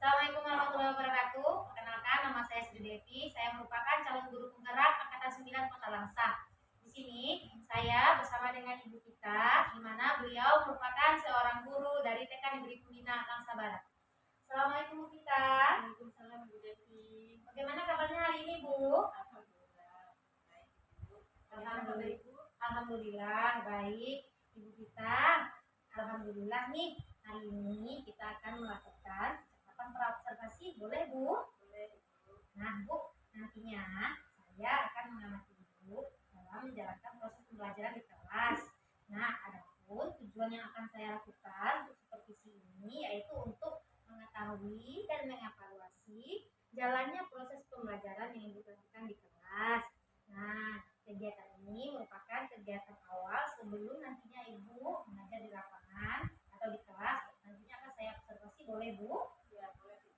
Assalamualaikum warahmatullahi wabarakatuh. Perkenalkan, nama saya Sri Devi. Saya merupakan calon guru penggerak Angkatan 9 Kota Langsa. Di sini saya bersama dengan Ibu Vita, di mana beliau merupakan seorang guru dari TK Negeri Pembina Langsa Barat. Assalamualaikum Bu Vita. Waalaikumsalam Bu Devi. Bagaimana kabarnya hari ini Bu? Alhamdulillah baik Bu. Alhamdulillah baik Ibu Vita. Alhamdulillah nih, hari ini kita akan melakukan percakapan praobservasi, boleh Bu? Boleh Bu. Nah Bu, nantinya saya akan mengamati Ibu dalam menjalankan proses pembelajaran di kelas. Nah, adapun tujuan yang akan saya lakukan untuk supervisi ini yaitu untuk mengetahui dan mengevaluasi jalannya proses pembelajaran yang Ibu lakukan di kelas. Nah, kegiatan ini merupakan kegiatan awal sebelum nantinya Ibu mengajar di lapangan atau di kelas. Nantinya akan saya observasi, boleh Bu? Ya boleh Bu.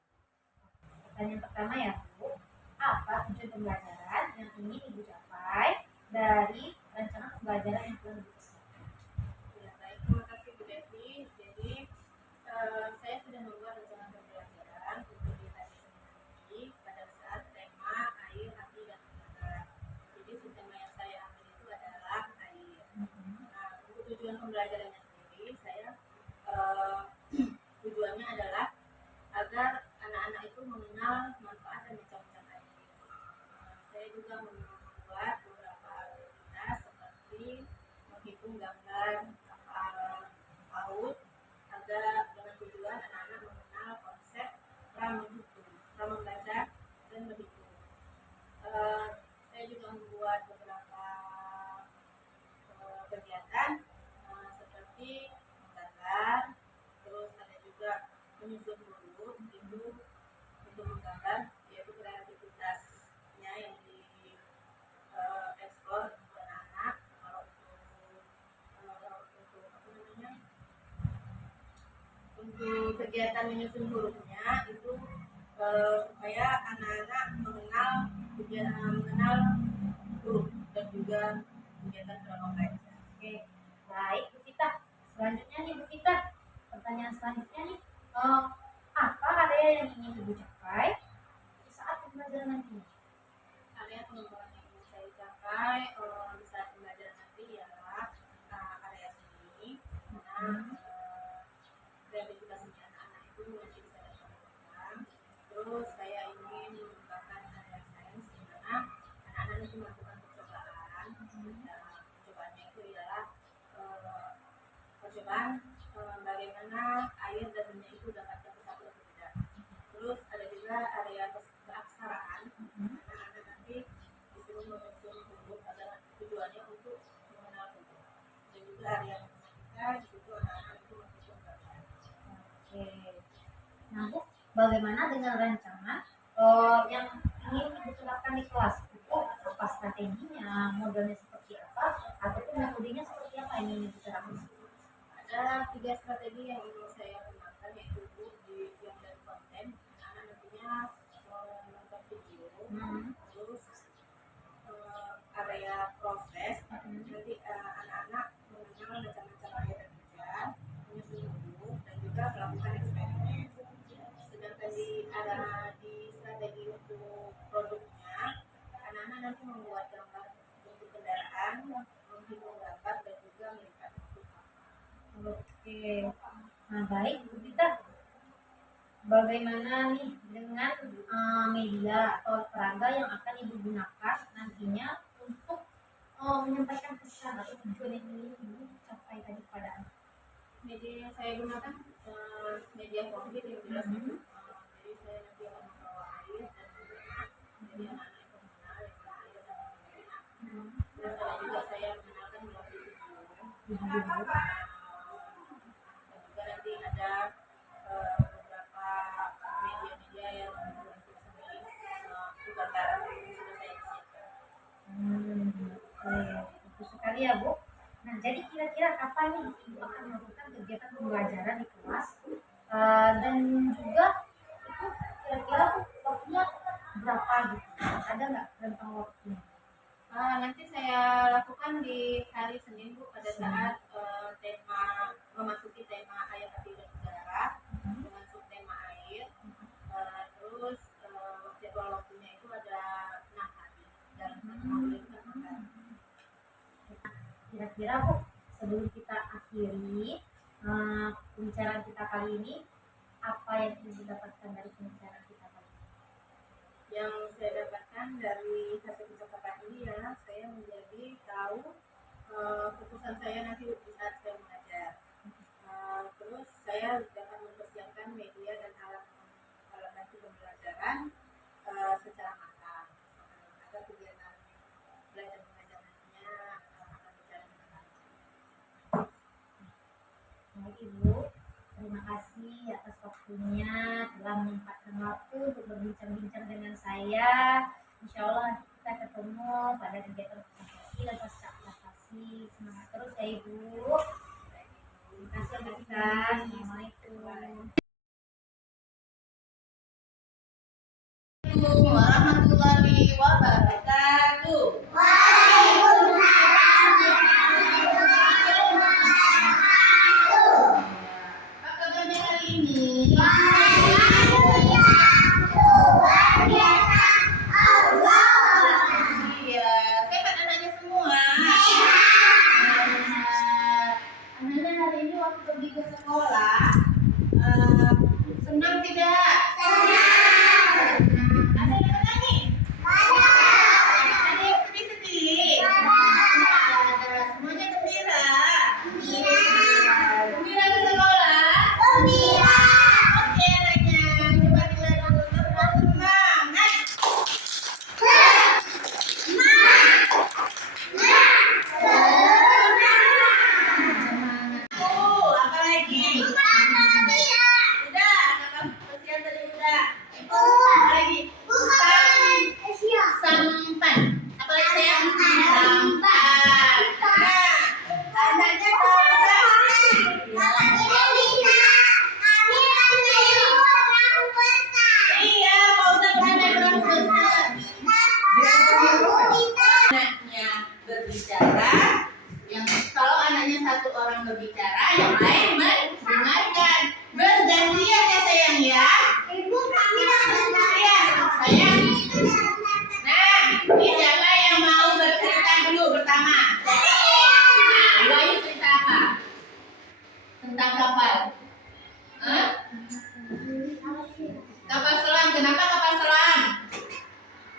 Pertanyaan pertama ya Bu, apa tujuan pembelajaran yang ingin Ibu capai dari rencana pembelajaran yang telah Ibu persiapkan? Ya baik, terima kasih Bu Devi. Jadi saya sudah membuat rencana pembelajaran untuk di hari Senin nanti pada saat tema air, hati, dan udara. Jadi tema yang saya ambil itu adalah air. Nah, untuk tujuan pembelajarannya sendiri, saya tujuannya adalah agar anak-anak itu mengenal manfaat dan macam-macam air. Saya juga membuat beberapa aktivitas seperti menghitung gambar kapal laut agar dengan tujuan anak-anak mengenal konsep pramenghitung, pramembaca dan menghitung. Saya juga membuat beberapa kegiatan seperti menggambar, terus ada juga menyusun huruf itu untuk menggambar, yaitu kreativitasnya yang di eksplor untuk anak-anak. Kalau untuk kegiatan menyusun hurufnya itu supaya anak-anak mengenal huruf dan juga kegiatan pramuka. Oke, baik Bu Vita. Selanjutnya nih Bu Vita, pertanyaan selanjutnya nih, apa area yang ingin Ibu capai di saat pembelajaran nanti? Area pengembangan yang ingin saya capai di saat pembelajaran nanti ialah area seni, mana kreativitasnya anak-anak itu nanti bisa dapat berkembang. Terus saya ingin mengembangkan area sains di mana anak-anak itu melakukan percobaan. Percobaannya itu ialah percobaan bagaimana air dan minyak itu dapat bersatu atau tidak. Terus ada juga area keaksaraan, anak-anak nanti disuruh menyusun huruf adalah tujuannya untuk mengenal huruf. Dan juga area matematika di situ anak-anak itu menghitung gambar. Oke. Nah Bu, bagaimana dengan rencana yang ingin Ibu terapkan di kelas? Itu apa strateginya, modelnya seperti apa, ataupun metodenya seperti apa yang ingin Ibu terapkan? Ada 3 strategi yang ingin saya gunakan, yaitu yang dari konten, anak-anak nantinya menonton video, terus area proses, nanti anak-anak mengenal macam-macam area kerja, menyusun huruf, dan juga melakukan eksperimen. Sedangkan di strategi untuk produknya, anak-anak nanti membuat gambar untuk kendaraan, menghitung gambar, dan juga melihat huruf. Oke, nah baik Bu Vita, bagaimana nih dengan media atau peraga yang akan Ibu gunakan nantinya untuk menyampaikan pesan atau tujuan yang ingin Ibu capai tadi pada anak? Media yang saya gunakan media konkret yang jelas. Jadi saya nanti akan membawa air dan minyak, jadi anak-anak itu mengenal yang air dan minyak. Terus ada juga saya mengenalkan melalui video. Dan juga nanti ada beberapa media-media yang untuk seni gambaran yang sudah saya siapkan. Bagus sekali ya Bu. Nah, jadi kira-kira kapan nih Ibu akan melakukan kegiatan pembelajaran di kelas? Dan juga itu kira-kira waktunya berapa gitu? Ada nggak rentang waktunya? Nanti saya lakukan di hari Senin Bu, pada saat tema memasuki tema air, hati, dan udara dengan subtema air. hari ini, apa yang Ibu dapatkan dari pembicaraan kita tadi? Yang saya dapatkan dari hasil percakapan ini ya, saya menjadi tahu fokusan saya nanti di saat saya mengajar. Terus saya dapat mempersiapkan media dan alat bantu pembelajaran secara matang agar kegiatan belajar mengajar nantinya akan berjalan dengan lancar. Baik Ibu, terima kasih atas waktunya telah menyempatkan waktu untuk berbincang-bincang dengan saya. Insya Allah kita ketemu pada kegiatan presentasi dan pasca presentasi. Semangat terus ya Ibu. Terima kasih Mbak Ika. Assalamualaikum. Warahmatullahi wabarakatuh. Apa kabarnya hari ini? Iya, sehat anaknya semua. Anaknya hari ini waktu pergi ke sekolah, senang tidak? Ada yang menangis? Ada yang sedih-sedih? Ada. Semuanya gembira? Gembira ke sekolah? Oke anaknya, coba kita dulu terus semangat. Apa lagi? Udah, kakak kasihan tadi udah. Apa lagi? Sampan. Apa lagi sayang? Sampan. Nah, anaknya tahu nggak? Iya, mau udah pandai berapa besar? Anaknya berbicara, yang kalau anaknya satu orang berbicara, yang lain mendengarkan. Bergantian ya sayang ya. Iya, sayang. Nah, ini siapa yang mau bercerita dulu pertama? Nah, Bayu cerita apa? Tentang kapal. Hah? Kapal selam. Kenapa kapal selam?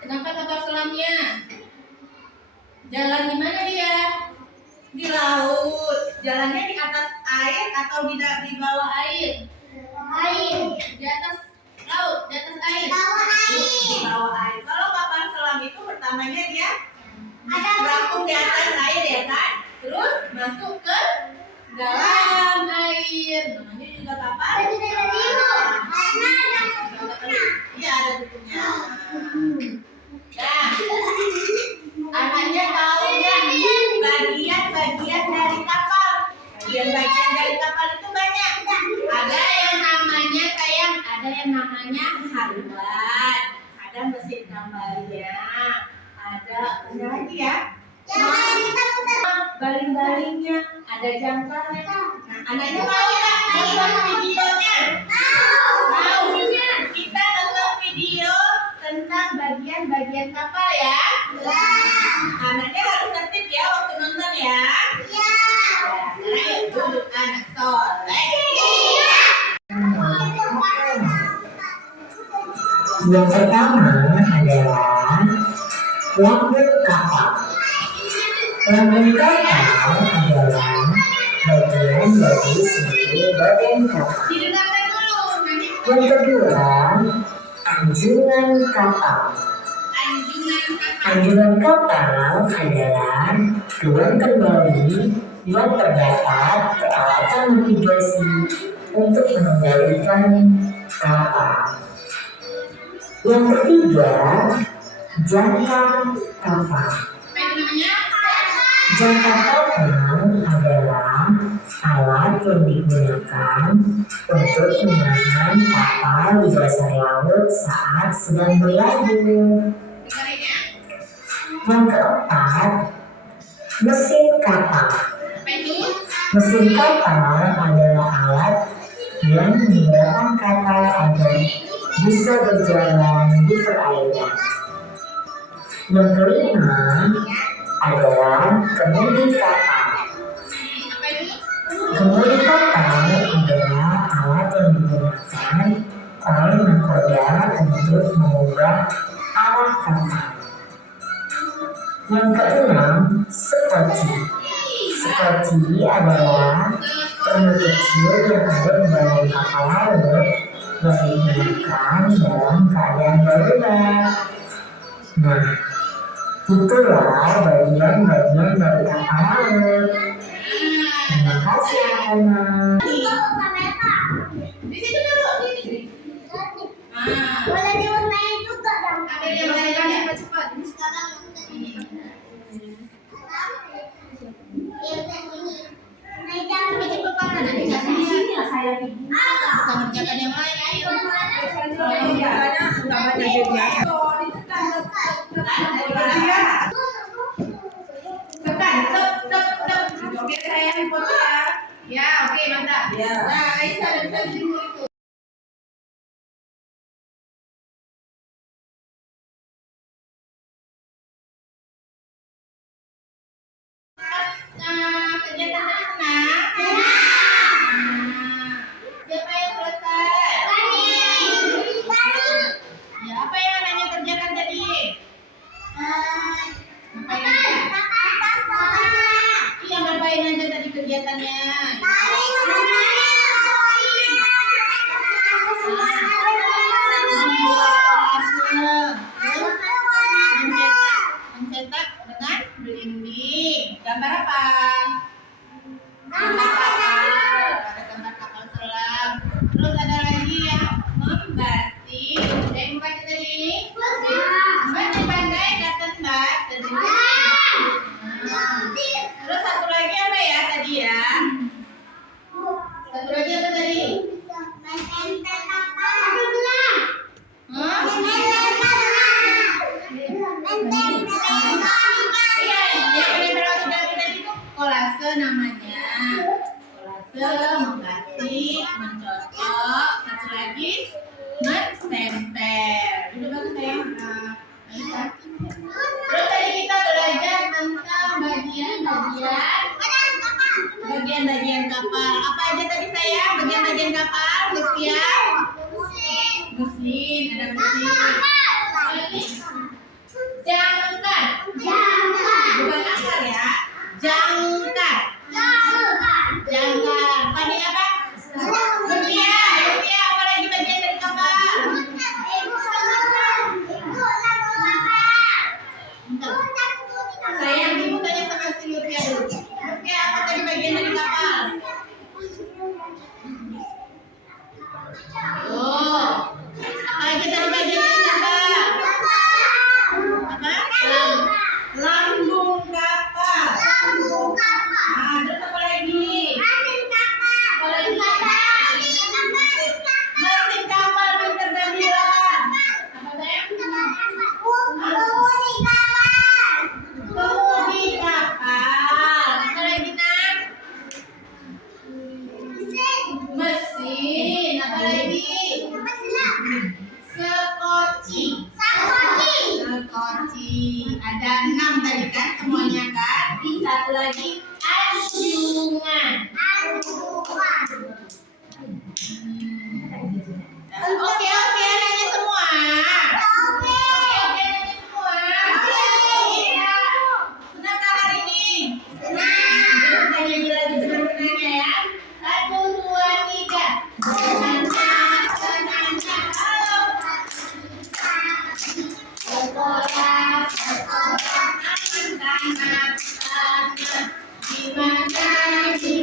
Kenapa kapal selamnya? Jalan di mana dia? Di laut. Jalannya di atas air atau di bawah air? Di atas laut, di atas air. Di bawah air. Kalau kapal selam itu pertamanya dia berapung di atas air ya kan? Terus masuk ke dalam air. Namanya juga kapal selam. Iya ada bukunya. Nah, anaknya tahu nggak bagian-bagian dari kapal? Bagian-bagian dari kapal itu banyak. Ada yang namanya sayang, ada yang namanya haluan, ada mesin gambarnya, ada lagi ya. Baling-balingnya, ada jangkarnya. Nah, anaknya mau nggak nonton videonya? Mau. Kita nonton video tentang bagian-bagian kapal ya. Anaknya harus tertib ya waktu nonton ya. Sekarang yuk duduk anak soleh. Yang pertama adalah lambung kapal. Lambung kapal adalah bagian dari seluruh badan kapal. Didengarkan dulu nanti. Yang kedua, anjungan kapal. Anjungan kapal adalah ruang kendali yang terdapat peralatan navigasi untuk mengendalikan kapal. Yang ketiga, jangkar kapal. Jangkar kapal adalah alat yang digunakan untuk menahan kapal di dasar laut saat sedang berlayar. Yang keempat, mesin kapal. Mesin kapal adalah alat yang menggerakkan kapal agar bisa berjalan di perairan. Yang kelima adalah kemudi kapal. Kemudi kapal adalah alat yang digunakan oleh nakoda untuk mengubah arah kata. Yang keenam, skoci. Skoci adalah termul kecil yang ada di dalam kapal laut yang digunakan dalam keadaan darurat. Nah, itulah bagian-bagian dari kapal laut. Terima kasih anak-anak. Di situ dulu. Boleh diwarnain juga dong. Ada yang mau cepat. Bisa mengerjakan yang lain. Ayo. Tekan, tep. Oke, sayang foto ya. Ya, oke, mantap. Nah, Aisyah bisa dulu itu. Nah, kegiatan tadi senang. Siapa yang selesai? Ya, apa yang anaknya kerjakan tadi? Iya, ngapain aja tadi kegiatannya? Mencetak dengan belimbing. Gambar apa? Gambar kapal. Ada gambar kapal selam. Terus ada lagi yang membatik. Yang membatik tadi? Membatik pandai datang bat. Terus satu lagi apa ya tadi ya? Satu lagi apa tadi? Iya, yang menempel waktu tadi itu kolase namanya. Kolase, membatik, mencocok, satu lagi menstempel. Itu bagus ya. Aisyah. Terus tadi kita belajar tentang bagian-bagian kapal. Apa aja tadi sayang? Bagian-bagian kapal, Lutfia? Mesin, ada mesin. Jangkar. Bukan akar ya. Jangkar. Tadi apa? Lutfia, apa lagi bagian dari kapal? Sayang, ibu tanya sama si Lutfia dulu. Lutfia, apa tadi bagian dari kapal? Oh, apa aja tadi bagian dari kapal? Apa? Lambung kapal. Nah, terus apa lagi? Apa lagi? Mesin kapal, pinter dan bilang. Apa sayang? Pengemudi kapal. Apa lagi nak? Mesin. Apa lagi? Skoci. Ada 6 tadi kan semuanya kan? Satu lagi anjungan. Oke, nanya semua. Oke, nanya semua. Iya. Senangkah hari ini? Senang. Kita nyanyi lagi senang-senangnya ya. 1, 2, 3. Senangnya. Halo. Sekolah. Anak-anak. Gimana di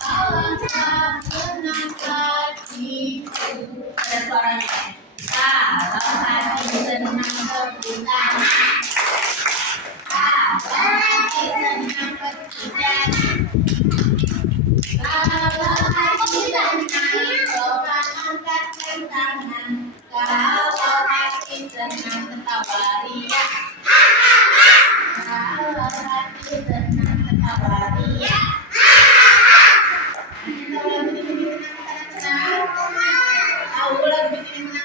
Allah senang hatiku. Ada suaranya. Kalau hati senang berputar. Kalau hati senang berputar. Kalau hati senang coba angkat tangan. Kalau hati senang ketawa ria. Kalau hati senang ketawa ria. Tahu lagu bikin senang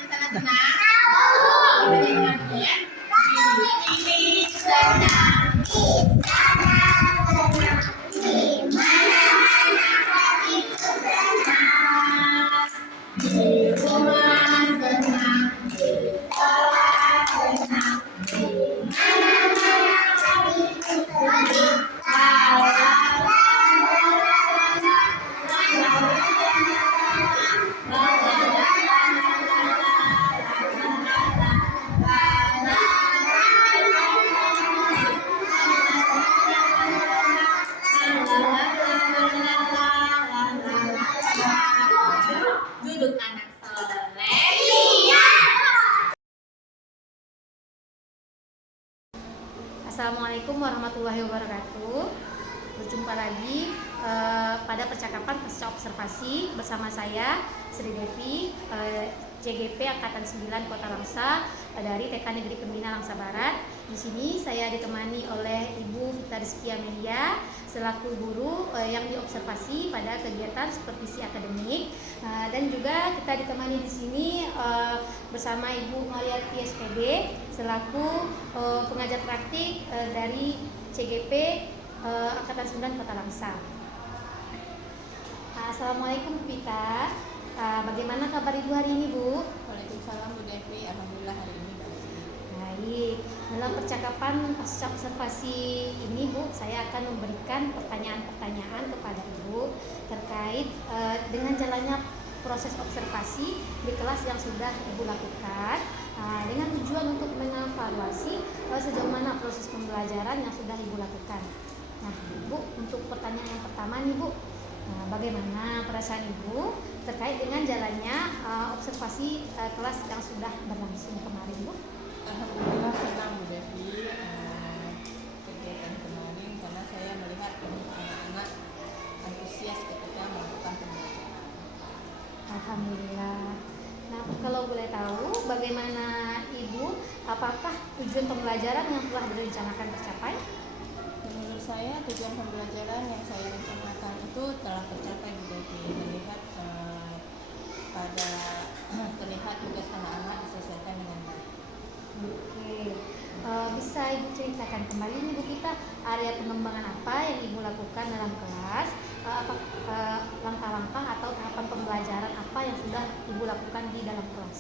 warahmatullahi wabarakatuh. Berjumpa lagi pada percakapan pasca observasi bersama saya Sri Devi, CGP Angkatan 9 Kota Langsa dari TK Negeri Pembina Langsa Barat. Di sini saya ditemani oleh Ibu Vita Rizky Amelia selaku guru yang diobservasi pada kegiatan supervisi akademik, dan juga kita ditemani di sini bersama Ibu Mariati SPD selaku pengajar praktik dari CGP Angkatan 9 Kota Langsa. Assalamualaikum Bu Vita. Bagaimana kabar Ibu hari ini, Bu? Waalaikumsalam Bu Devi, alhamdulillah hari ini baik. Baik. Dalam percakapan pasca observasi ini, Bu, saya akan memberikan pertanyaan-pertanyaan kepada Ibu terkait dengan jalannya proses observasi di kelas yang sudah Ibu lakukan, dengan tujuan untuk mengevaluasi sejauh mana proses pembelajaran yang sudah Ibu lakukan. Nah, Bu, untuk pertanyaan yang pertama nih, Bu, bagaimana perasaan Ibu terkait dengan jalannya observasi kelas yang sudah berlangsung kemarin, Bu? Alhamdulillah senang Bu Devi kegiatan kemarin karena saya melihat anak-anak antusias ketika melakukan pembelajaran. Alhamdulillah. Nah, kalau boleh tahu bagaimana Ibu, apakah tujuan pembelajaran yang telah direncanakan tercapai? Menurut saya tujuan pembelajaran yang saya rencanakan itu telah tercapai Bu Devi, melihat pada terlihat tugas anak-anak diselesaikan dengan baik. Oke, bisa Ibu ceritakan kembali nih Bu kita, area pengembangan apa yang Ibu lakukan dalam kelas, langkah-langkah atau tahapan pembelajaran apa yang sudah Ibu lakukan di dalam kelas?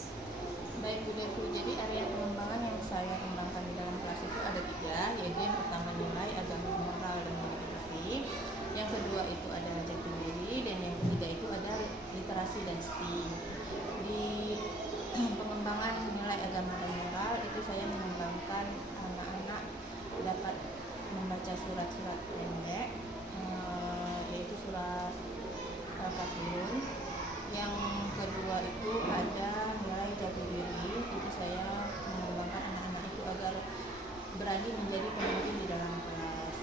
Baik Bu Devi, jadi area pengembangan yang saya kembangkan di dalam kelas itu ada 3, yaitu yang pertama nilai, agama, moral, dan motivasi. Yang kedua itu ada jati diri, dan yang ketiga itu ada literasi dan STEAM. Di pengembangan nilai agama dan moral itu saya mengembangkan anak-anak dapat membaca surat-surat pendek, yaitu surat Al-Kafirun. Yang kedua itu ada nilai jati diri, itu saya mengembangkan anak-anak itu agar berani menjadi pemimpin di dalam kelas.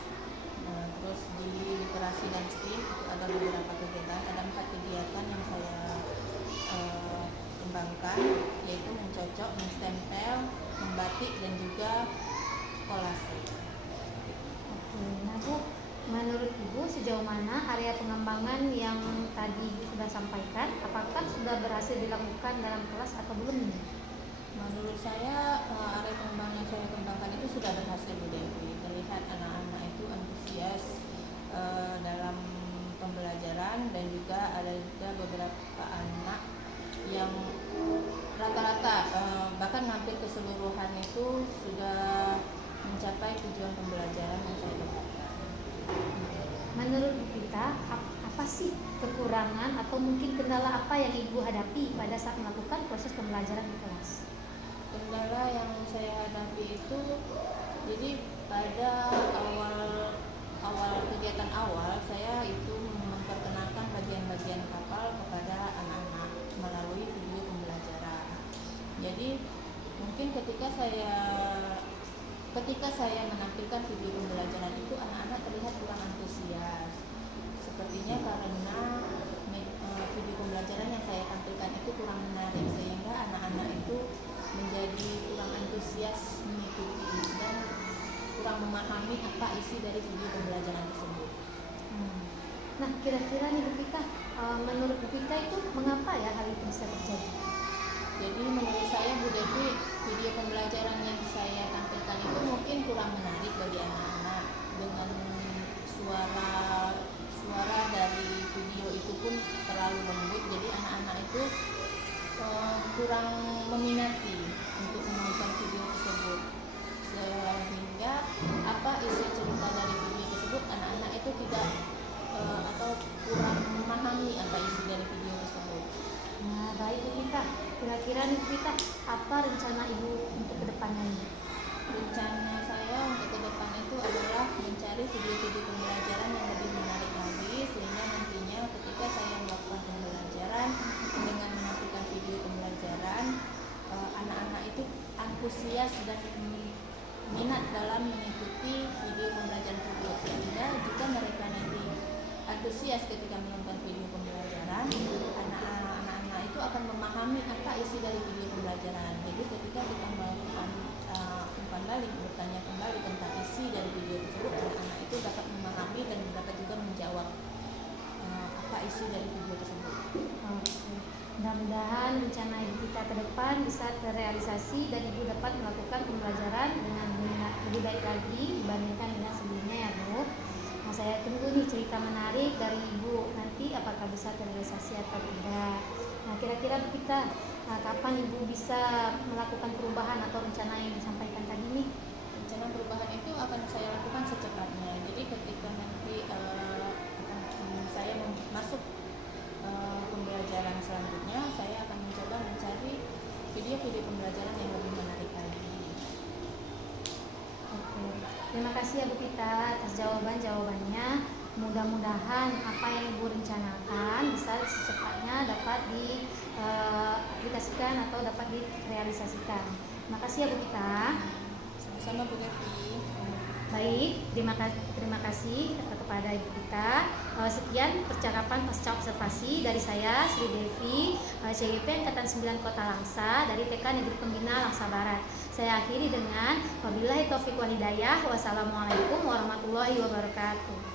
Terus di literasi dan STEAM itu ada beberapa kegiatan, ada 4 kegiatan yang saya kembangkan, yaitu mencocok, menstempel, membatik, dan juga kolase. Oke, nah Bu, menurut Ibu sejauh mana area pengembangan yang tadi Ibu sudah sampaikan, apakah sudah berhasil dilakukan dalam kelas atau belum? Menurut saya area pengembangan yang saya kembangkan itu sudah berhasil Bu Devi. Terlihat anak-anak itu antusias dalam pembelajaran, dan juga ada beberapa anak yang rata-rata bahkan hampir keseluruhan itu sudah mencapai tujuan pembelajaran yang saya tetapkan. Menurut kita, apa sih kekurangan atau mungkin kendala apa yang Ibu hadapi pada saat melakukan proses pembelajaran di kelas? Kendala yang saya hadapi itu, jadi pada awal kegiatan awal saya itu memperkenalkan bagian-bagian kapal kepada anak-anak melalui video pembelajaran. Jadi mungkin ketika saya menampilkan video pembelajaran itu, anak-anak terlihat kurang antusias. Sepertinya karena video pembelajaran yang saya tampilkan itu kurang menarik, sehingga anak-anak itu menjadi kurang antusias mengikuti dan kurang memahami apa isi dari video pembelajaran tersebut. Nah, kira-kira nih Bu Vita, menurut Bu Vita itu mengapa ya hal itu bisa terjadi? Jadi menurut saya Bu Devi, video pembelajaran yang saya tampilkan itu mungkin kurang menarik bagi anak-anak, dengan suara dari video itu pun terlalu lembut, jadi anak-anak itu kurang meminati untuk menonton video tersebut, sehingga apa isi cerita dari video tersebut anak-anak itu tidak atau kurang memahami apa isi dari video tersebut. Nah, baik Bu Vita, kira-kira nih Bu Vita, apa rencana Ibu untuk kedepannya? Rencana saya untuk kedepan itu adalah mencari video-video pembelajaran yang lebih menarik lagi, sehingga nantinya ketika saya melakukan pembelajaran dengan menampilkan video pembelajaran, anak-anak itu antusias dan minat dalam mengikuti video antusias ketika menonton video pembelajaran, anak-anak itu akan memahami apa isi dari video pembelajaran. Jadi ketika kita melakukan umpan balik, bertanya kembali tentang isi dari video tersebut, anak-anak itu dapat memahami dan dapat juga menjawab apa isi dari video tersebut. Oke. Mudah-mudahan rencana ibu kita ke depan bisa terrealisasi dan ibu dapat melakukan pembelajaran dengan lebih baik lagi dibandingkan dengan sebelumnya ya Bu. Nah, saya tunggu nih cerita menarik dari ibu nanti apakah bisa terrealisasi atau tidak. Nah, kira-kira Bu kita kapan ibu bisa melakukan perubahan atau rencana yang disampaikan tadi nih? Rencana perubahan itu akan saya lakukan secepatnya. Jadi ketika nanti saya masuk pembelajaran selanjutnya, saya akan mencoba mencari video-video pembelajaran yang lebih menarik lagi. Oke. Terima kasih ya Bu Pita atas jawabannya. Mudah-mudahan apa yang ibu rencanakan bisa secepatnya dapat diaplikasikan atau dapat direalisasikan. Terima kasih ya Bu Pita. Sama-sama Bu Devi. Baik, terima kasih kepada Ibu Pita. Sekian percakapan pasca observasi dari saya Sri Devi, CGP Angkatan 9 Kota Langsa dari TK Negeri Pembina Langsa Barat. Saya akhiri dengan wabillahi taufiq wal hidayah. Wassalamualaikum warahmatullahi wabarakatuh.